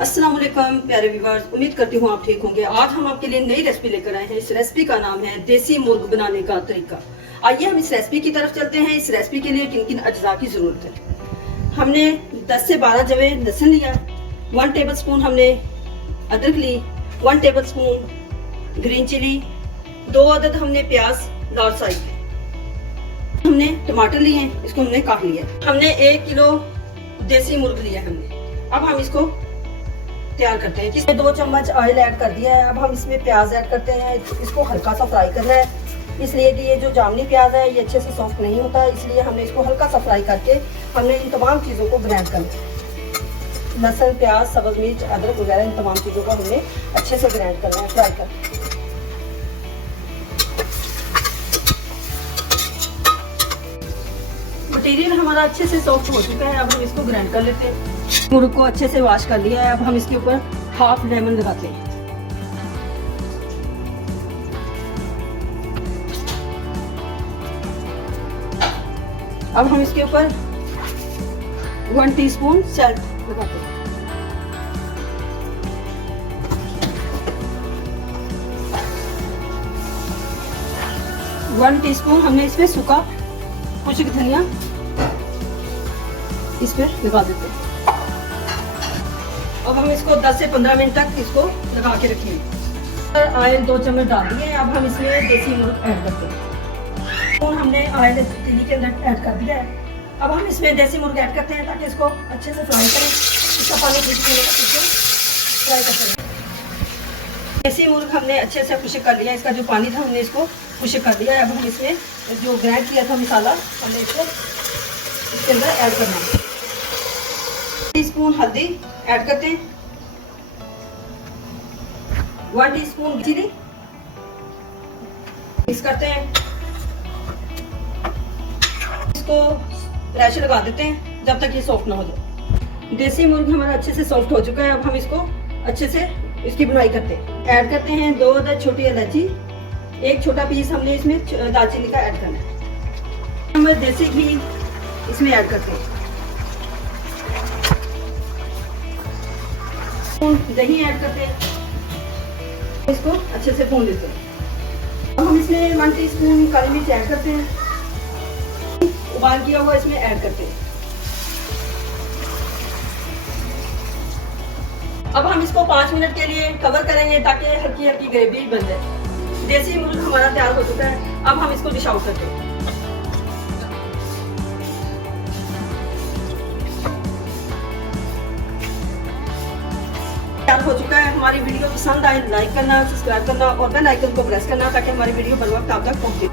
अस्सलाम वालेकुम प्यारे व्यूअर्स, उम्मीद करती हूँ आप ठीक होंगे। आज हम आपके लिए नई रेसिपी लेकर आए हैं। इस रेसिपी का नाम है देसी मुर्ग बनाने का तरीका। आइए हम इस रेसिपी की तरफ चलते हैं। इस रेसिपी के लिए किन किन अज्जा की ज़रूरत है। हमने 10 से 12 जवे लहसुन लिया, 1 टेबलस्पून हमने अदरक ली, 1 टेबलस्पून ग्रीन चिली, 2 अदद हमने प्याज लाल साइज के, हमने टमाटर लिए हैं, इसको हमने काट लिया। हमने 1 किलो देसी मुर्ग लिया हमने। अब हम इसको तैयार करते हैं। इसमें 2 चम्मच ऑयल ऐड कर दिया है। अब हम इसमें प्याज ऐड करते हैं। इसको हल्का सा फ्राई करना है, इसलिए कि ये जो जामनी प्याज है ये अच्छे से सॉफ्ट नहीं होता, इसलिए हमने इसको हल्का सा फ्राई करके हमने इन तमाम चीज़ों को ग्राइंड करना है। लहसुन, प्याज, सब्ज़ मिर्च, अदरक वगैरह इन तमाम चीज़ों को हमने अच्छे से ग्राइंड करना है, फ्राई करके। मटीरियल हमारा अच्छे से सॉफ्ट हो चुका है। अब हम इसको ग्राइंड कर लेते हैं। मुर्ग को अच्छे से वॉश कर लिया है। अब हम इसके ऊपर हाफ लेमन लगाते हैं। अब हम इसके ऊपर 1 टीस्पून सॉल्ट लगाते हैं। वन टीस्पून हमने इसमें सूखा खुश्क धनिया इस पर लगा देते हैं। अब हम इसको 10 से 15 मिनट तक इसको लगा के रखेंगे। ऑयल 2 चम्मच डाल दिए। अब हम इसमें देसी मुर्ग ऐड करते हैं। हमने ऑयल तीली के अंदर ऐड कर दिया है। अब हम इसमें देसी मुर्ग ऐड करते हैं ताकि इसको अच्छे से फ्राई करें। इसका पानी इसको फ्राई करते हैं। देसी मुर्ग हमने अच्छे से खुश्क कर लिया। इसका जो पानी था हमने इसको खुश्क कर दिया है। अब हम इसमें जो ग्राइंड किया था मसाला हमने इसको इसके अंदर ऐड करना है। टीस्पून हल्दी ऐड करते हैं, 1 टीस्पून चिली मिक्स करते हैं। इसको प्रेशर लगा देते हैं जब तक ये सॉफ्ट ना हो जाए। देसी मुर्ग हमारा अच्छे से सॉफ्ट हो चुका है। अब हम इसको अच्छे से इसकी बुनाई करते हैं। ऐड करते हैं 2 अदद छोटी इलायची, 1 छोटा पीस हमने इसमें दालचीनी का ऐड करना है। हम देसी घी इसमें ऐड करते हैं। दही ऐड करते हैं, इसको अच्छे से भून लेते हैं। अब हम इसमें 1 टीस्पून काली मिर्च ऐड करते हैं, उबाल किया हुआ इसमें ऐड करते हैं। अब हम इसको 5 मिनट के लिए कवर करेंगे ताकि हल्की हल्की ग्रेवी बन जाए। देसी मुर्ग हमारा तैयार हो चुका है। अब हम इसको डिश आउट करते हैं। तैयार हो चुका है। हमारी वीडियो पसंद आए लाइक करना, सब्सक्राइब करना और बेल आइकन को प्रेस करना ताकि हमारी वीडियो बर वक्त आप तक पहुंचे।